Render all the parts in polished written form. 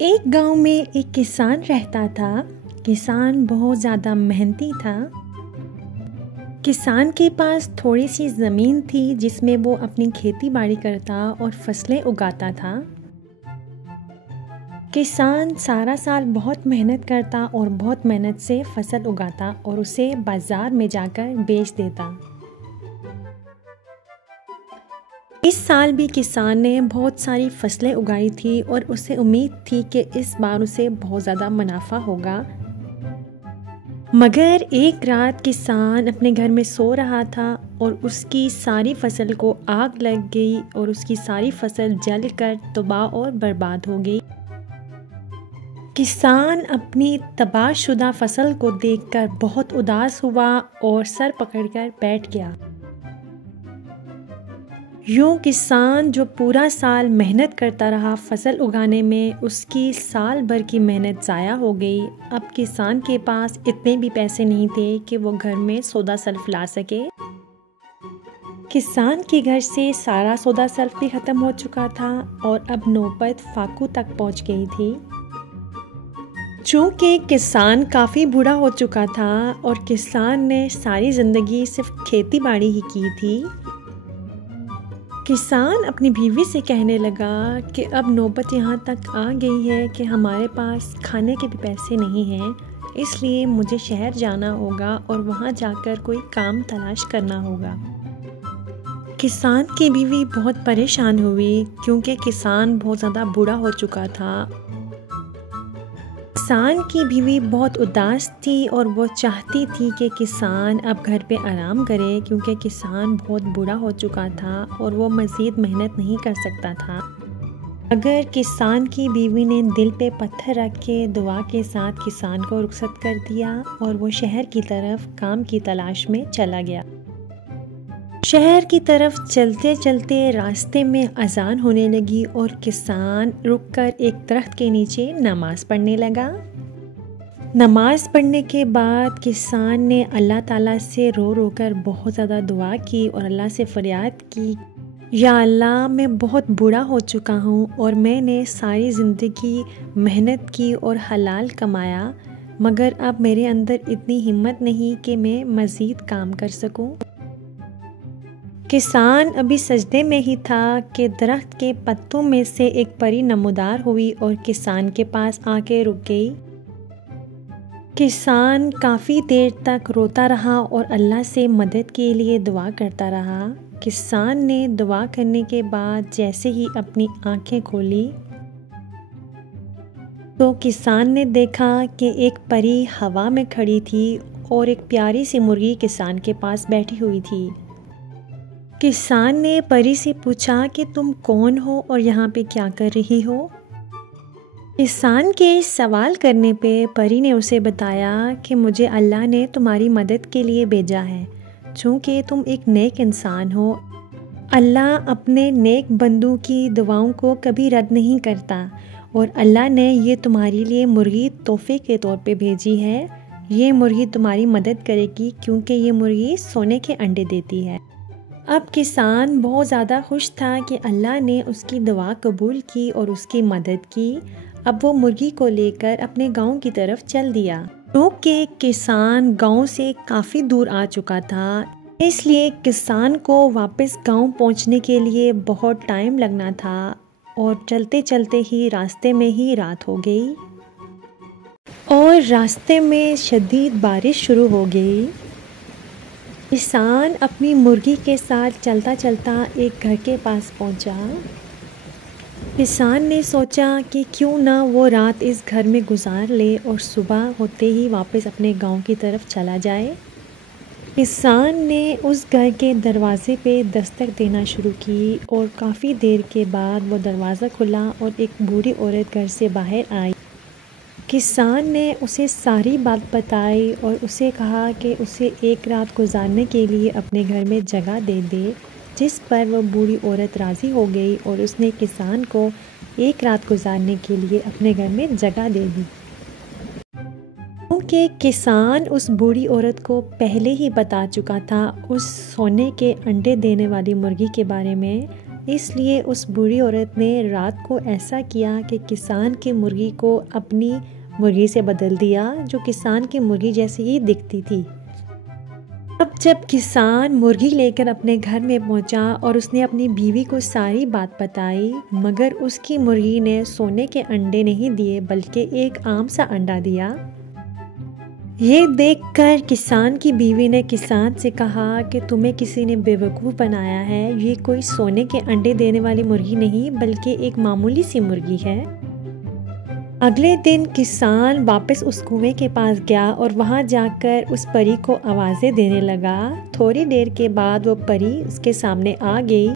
एक गांव में एक किसान रहता था। किसान बहुत ज़्यादा मेहनती था। किसान के पास थोड़ी सी ज़मीन थी जिसमें वो अपनी खेती बाड़ी करता और फसलें उगाता था। किसान सारा साल बहुत मेहनत करता और बहुत मेहनत से फसल उगाता और उसे बाज़ार में जाकर बेच देता। इस साल भी किसान ने बहुत सारी फसलें उगाई थी और उसे उम्मीद थी कि इस बार उसे बहुत ज़्यादा मुनाफा होगा। मगर एक रात किसान अपने घर में सो रहा था और उसकी सारी फसल को आग लग गई और उसकी सारी फसल जलकर तबाह और बर्बाद हो गई। किसान अपनी तबाहशुदा फसल को देखकर बहुत उदास हुआ और सर पकड़कर बैठ गया। यूँ किसान जो पूरा साल मेहनत करता रहा फसल उगाने में, उसकी साल भर की मेहनत ज़ाया हो गई। अब किसान के पास इतने भी पैसे नहीं थे कि वो घर में सौदा सर्फ ला सके। किसान के घर से सारा सौदा सर्फ भी ख़त्म हो चुका था और अब नौबत फाकू तक पहुंच गई थी। चूँकि किसान काफ़ी बूढ़ा हो चुका था और किसान ने सारी ज़िंदगी सिर्फ खेती बाड़ी ही की थी, किसान अपनी बीवी से कहने लगा कि अब नौबत यहाँ तक आ गई है कि हमारे पास खाने के भी पैसे नहीं हैं, इसलिए मुझे शहर जाना होगा और वहाँ जाकर कोई काम तलाश करना होगा। किसान की बीवी बहुत परेशान हुई क्योंकि किसान बहुत ज़्यादा बूढ़ा हो चुका था। किसान की बीवी बहुत उदास थी और वो चाहती थी कि किसान अब घर पे आराम करे क्योंकि किसान बहुत बूढ़ा हो चुका था और वो मज़ीद मेहनत नहीं कर सकता था। अगर किसान की बीवी ने दिल पे पत्थर रख के दुआ के साथ किसान को रुखसत कर दिया और वो शहर की तरफ काम की तलाश में चला गया। शहर की तरफ चलते चलते रास्ते में अजान होने लगी और किसान रुककर एक दरख्त के नीचे नमाज पढ़ने लगा। नमाज पढ़ने के बाद किसान ने अल्लाह ताला से रो रो कर बहुत ज़्यादा दुआ की और अल्लाह से फरियाद की, या अल्लाह मैं बहुत बूढ़ा हो चुका हूँ और मैंने सारी ज़िंदगी मेहनत की और हलाल कमाया, मगर अब मेरे अंदर इतनी हिम्मत नहीं कि मैं मज़ीद काम कर सकूँ। किसान अभी सजदे में ही था कि दरख्त के पत्तों में से एक परी नमूदार हुई और किसान के पास आके रुक गई। किसान काफ़ी देर तक रोता रहा और अल्लाह से मदद के लिए दुआ करता रहा। किसान ने दुआ करने के बाद जैसे ही अपनी आंखें खोली तो किसान ने देखा कि एक परी हवा में खड़ी थी और एक प्यारी सी मुर्गी किसान के पास बैठी हुई थी। किसान ने परी से पूछा कि तुम कौन हो और यहाँ पे क्या कर रही हो। किसान के सवाल करने पे परी ने उसे बताया कि मुझे अल्लाह ने तुम्हारी मदद के लिए भेजा है, चूँकि तुम एक नेक इंसान हो। अल्लाह अपने नेक बंदों की दुआओं को कभी रद्द नहीं करता और अल्लाह ने ये तुम्हारे लिए मुर्गी तोहफे के तौर पे भेजी है। ये मुर्गी तुम्हारी मदद करेगी क्योंकि ये मुर्गी सोने के अंडे देती है। अब किसान बहुत ज़्यादा खुश था कि अल्लाह ने उसकी दुआ कबूल की और उसकी मदद की। अब वो मुर्गी को लेकर अपने गांव की तरफ चल दिया। क्योंकि किसान गांव से काफ़ी दूर आ चुका था, इसलिए किसान को वापस गांव पहुंचने के लिए बहुत टाइम लगना था और चलते चलते ही रास्ते में ही रात हो गई और रास्ते में शदीद बारिश शुरू हो गई। किसान अपनी मुर्गी के साथ चलता चलता एक घर के पास पहुंचा। किसान ने सोचा कि क्यों ना वो रात इस घर में गुजार ले और सुबह होते ही वापस अपने गांव की तरफ चला जाए। किसान ने उस घर के दरवाजे पे दस्तक देना शुरू की और काफ़ी देर के बाद वो दरवाज़ा खुला और एक बूढ़ी औरत घर से बाहर आई। किसान ने उसे सारी बात बताई और उसे कहा कि उसे एक रात गुजारने के लिए अपने घर में जगह दे दे, जिस पर वह बूढ़ी औरत राज़ी हो गई और उसने किसान को एक रात गुजारने के लिए अपने घर में जगह दे दी। क्योंकि किसान उस बूढ़ी औरत को पहले ही बता चुका था उस सोने के अंडे देने वाली मुर्गी के बारे में, इसलिए उस बूढ़ी औरत ने रात को ऐसा किया कि किसान की मुर्गी को अपनी मुर्गी से बदल दिया, जो किसान की मुर्गी जैसी ही दिखती थी। अब जब किसान मुर्गी लेकर अपने घर में पहुंचा और उसने अपनी बीवी को सारी बात बताई, मगर उसकी मुर्गी ने सोने के अंडे नहीं दिए बल्कि एक आम सा अंडा दिया। ये देखकर किसान की बीवी ने किसान से कहा कि तुम्हें किसी ने बेवकूफ़ बनाया है, ये कोई सोने के अंडे देने वाली मुर्गी नहीं बल्कि एक मामूली सी मुर्गी है। अगले दिन किसान वापस उस कुएं के पास गया और वहां जाकर उस परी को आवाज़ें देने लगा। थोड़ी देर के बाद वो परी उसके सामने आ गई।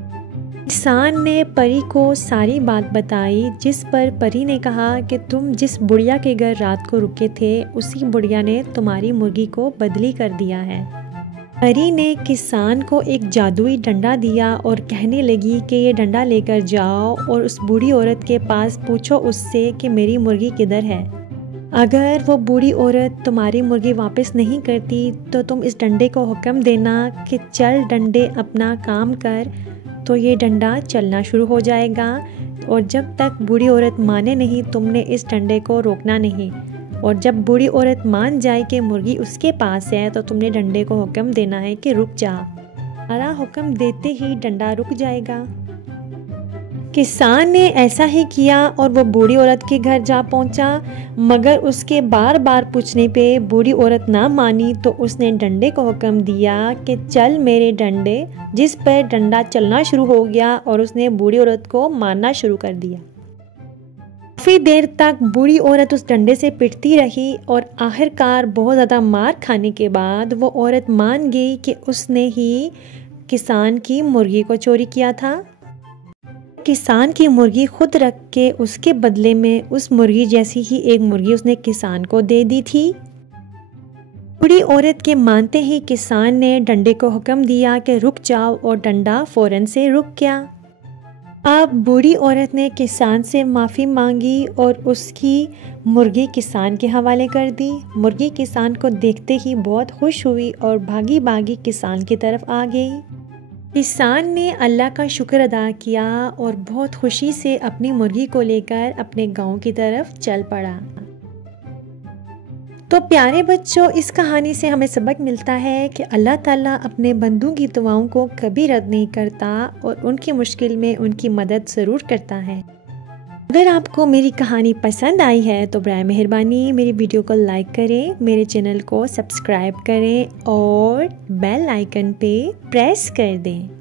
किसान ने परी को सारी बात बताई, जिस पर परी ने कहा कि तुम जिस बुढ़िया के घर रात को रुके थे, उसी बुढ़िया ने तुम्हारी मुर्गी को बदली कर दिया है। परी ने किसान को एक जादुई डंडा दिया और कहने लगी कि ये डंडा लेकर जाओ और उस बूढ़ी औरत के पास पूछो उससे कि मेरी मुर्गी किधर है। अगर वो बूढ़ी औरत तुम्हारी मुर्गी वापस नहीं करती तो तुम इस डंडे को हुक्म देना कि चल डंडे अपना काम कर, तो ये डंडा चलना शुरू हो जाएगा। और जब तक बूढ़ी औरत माने नहीं, तुमने इस डंडे को रोकना नहीं। और जब बूढ़ी औरत मान जाए कि मुर्गी उसके पास है तो तुमने डंडे को हुक्म देना है कि रुक जा। तुम्हारा हुक्म देते ही डंडा रुक जाएगा। किसान ने ऐसा ही किया और वो बूढ़ी औरत के घर जा पहुंचा, मगर उसके बार बार पूछने पे बूढ़ी औरत ना मानी तो उसने डंडे को हुक्म दिया कि चल मेरे डंडे, जिस पर डंडा चलना शुरू हो गया और उसने बूढ़ी औरत को मारना शुरू कर दिया। काफ़ी देर तक बूढ़ी औरत उस डंडे से पिटती रही और आखिरकार बहुत ज़्यादा मार खाने के बाद वो औरत मान गई कि उसने ही किसान की मुर्गी को चोरी किया था। किसान की मुर्गी खुद रख के उसके बदले में उस मुर्गी जैसी ही एक मुर्गी उसने किसान को दे दी थी। बूढ़ी औरत के मानते ही किसान ने डंडे को हुक्म दिया कि रुक जाओ और डंडा फौरन से रुक गया। अब बूढ़ी औरत ने किसान से माफ़ी मांगी और उसकी मुर्गी किसान के हवाले कर दी। मुर्गी किसान को देखते ही बहुत खुश हुई और भागी भागी किसान की तरफ आ गई। किसान ने अल्लाह का शुक्र अदा किया और बहुत खुशी से अपनी मुर्गी को लेकर अपने गांव की तरफ चल पड़ा। तो प्यारे बच्चों, इस कहानी से हमें सबक मिलता है कि अल्लाह ताला अपने बंदों की दुआओं को कभी रद्द नहीं करता और उनकी मुश्किल में उनकी मदद ज़रूर करता है। अगर आपको मेरी कहानी पसंद आई है तो बराए मेहरबानी मेरी वीडियो को लाइक करें, मेरे चैनल को सब्सक्राइब करें और बेल आइकन पे प्रेस कर दें।